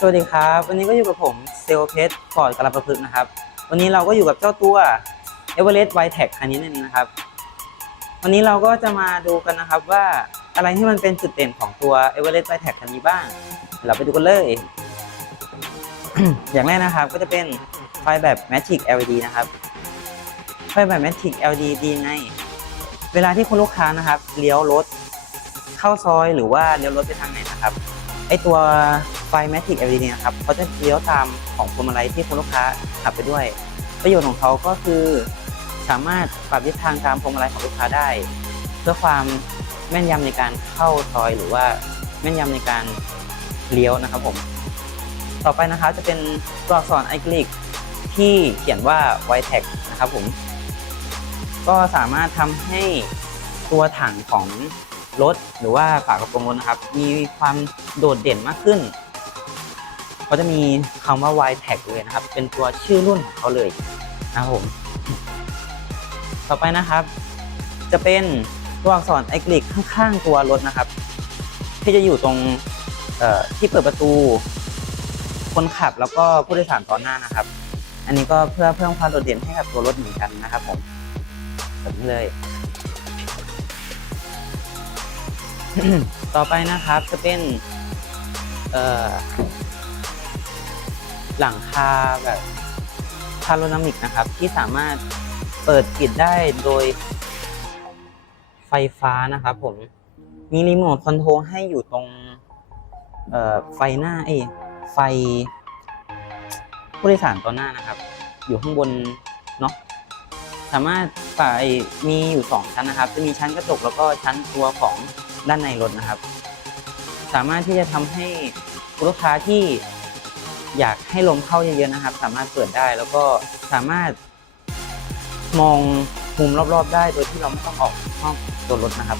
สวัสดีครับ วันนี้ก็อยู่กับผมเซลเพชรฟอร์ดกระประพฤกนะครับ วันนี้เราก็อยู่กับเจ้าตัว e v e r e s t y t e c คันนี้นั่นเองนะครับ วันนี้เราก็จะมาดูกันนะครับว่าอะไรที่มันเป็นจุดเด่นของตัว e v e r e s t y t e c คันนี้บ้าง เราไปดูกันเลย อย่างแรกนะครับก็จะเป็นไฟแบบ Magic LED นะครับ ไฟแบบ Magic LED ดียังไง เวลาที่คุณลูกค้านะครับเลี้ยวรถเข้าซอยหรือว่าเลี้ยวรถไปทางไหนนะครับไอตัว ไฟ Matic LED นะครับเขาจะเลี้ยวตามของพวงมาลัยที่คุณลูกค้าขับไปด้วย ประโยชน์ของเขาก็คือสามารถปรับทิศทางตามพวงมาลัยของลูกค้าได้ เพื่อความแม่นยำในการเข้าซอยหรือว่าแม่นยำในการเลี้ยวนะครับผม ต่อไปนะครับจะเป็นตัวอักษรไอคลิกที่เขียนว่า y t e c นะครับผม ก็สามารถทำให้ตัวถังของรถหรือว่าฝากระโปรงรถนะครับ มีความโดดเด่นมากขึ้น ก็จะมีคำว่า y tag เลยนะครับ เป็นตัวชื่อรุ่นของเขาเลยนะครับผมต่อไปนะครับ จะเป็นตัวอักษรไอคลิกข้างๆตัวรถนะครับ ที่จะอยู่ตรงที่เปิดประตู คนขับแล้วก็ผู้โดยสารตอนหน้านะครับ อันนี้ก็เพื่อเพิ่มความโดดเด่นให้กับตัวรถเหมือนกันนะครับผมแบบนี้เลยต่อไปนะครับจะเป็น เอ่อ หลังคาแบบพาโรนามิกนะครับ ที่สามารถเปิดปิดได้โดยไฟฟ้านะครับผมมีรีโมทคอนโทรลให้อยู่ตรงไฟหน้าเอไฟผู้โดยสารตัวหน้านะครับ อยู่ข้างบนเนาะสามารถไปมีอยู่สองชั้นนะครับ จะมีชั้นกระจกแล้วก็ชั้นตัวของด้านในรถนะครับ สามารถที่จะทำให้ลูกค้าที่ อยากให้ลมเข้าเยอะๆนะครับ สามารถเปิดได้แล้วก็สามารถมองมุมรอบๆ ได้โดยที่เราไม่ต้องออกนอกตัวรถนะครับ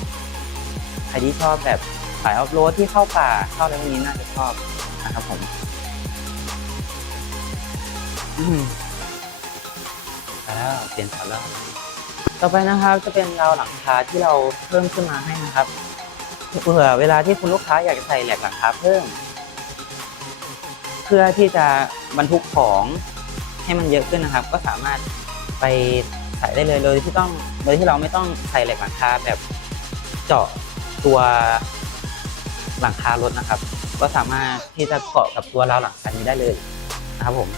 ใครที่ชอบแบบสายออฟโรดที่เข้าป่าเข้าอะไรพวกนี้น่าจะชอบนะครับผมอืมไปแล้วเปลี่ยนคันแล้ว ต่อไปนะครับจะเป็นราวหลังคาที่เราเพิ่มขึ้นมาให้นะครับเผื่อเวลาที่คุณลูกค้าอยากจะใส่แหลกหลังคาเพิ่ม เพื่อที่จะบรรทุกของให้มันเยอะขึ้นนะครับ ก็สามารถไปใส่ได้เลยโดยที่ต้องโดยที่เราไม่ต้องใส่แหลกหลังคาแบบเจาะตัวหลังคารถนะครับ ก็สามารถที่จะเกาะกับตัวราวหลังคานี้ได้เลยนะครับผม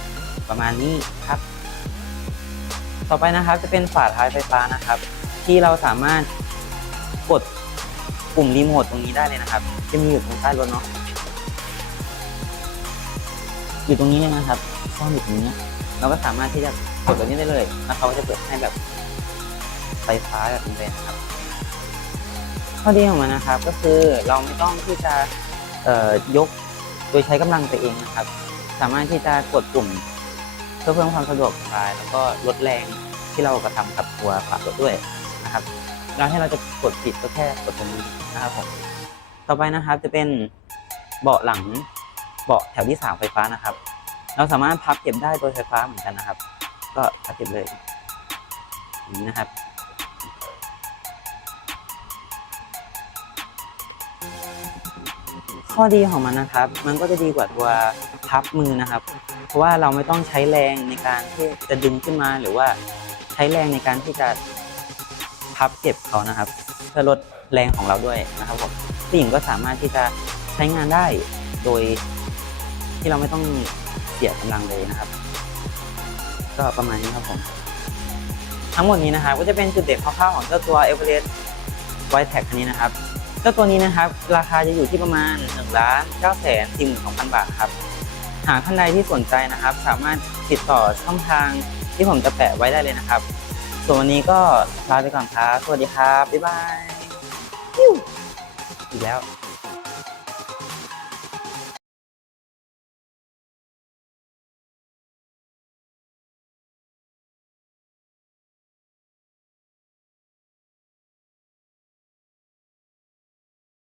ประมาณนี้ครับ ต่อไปนะครับจะเป็นฝาท้ายไฟฟ้านะครับ ที่เราสามารถกดปุ่มรีโมทตรงนี้ได้เลยนะครับ จะมีอยู่ตรงใต้รถเนาะ อยู่ตรงนี้เลยนะครับซ่อนอยู่ตรงนี้เราก็สามารถที่จะกดตรงนี้ได้เลยแล้วเขาก็จะเปิดให้แบบไฟฟ้าแบบนี้เลยนะครับ ข้อดีของมันนะครับ ก็คือเราไม่ต้องที่จะยกโดยใช้กำลังตัวเองนะครับ สามารถที่จะกดปุ่มเพื่อเพิ่มความสะดวกสบาย แล้วก็ลดแรงที่เรากระทำกับตัวฝารถด้วยนะครับแล้วให้เราจะกดปิดก็แค่กดตรงนี้นะครับผมต่อไปนะครับจะเป็นเบาะหลัง เบาะแถวที่สามไฟฟ้านะครับ เราสามารถพับเก็บได้โดยไฟฟ้าเหมือนกันนะครับ ก็พับเก็บเลยนี้นะครับ ข้อดีของมันนะครับ มันก็จะดีกว่าตัวพับมือนะครับ เพราะว่าเราไม่ต้องใช้แรงในการที่จะดึงขึ้นมาหรือว่าใช้แรงในการที่จะพับเก็บเขานะครับ เพื่อลดแรงของเราด้วยนะครับผมผู้หญิงก็สามารถที่จะใช้งานได้โดย ที่เราไม่ต้องเสียกำลังเลยนะครับ ก็ประมาณนี้ครับผม ทั้งหมดนี้นะครับก็จะเป็นจุดเด่นคร่าวๆของเจ้าตัว e v e r e s t White Tag คันนี้นะครับเจ้าตัวนี้นะครับ ราคาจะอยู่ที่ประมาณ1ล้าน9แสน42,000บาทครับหากท่านใดที่สนใจนะครับ สามารถติดต่อช่องทางที่ผมจะแปะไว้ได้เลยนะครับ ส่วนวันนี้ก็ลาไปก่อนครับสวัสดีครับบ๊ายบายอีกแล้ว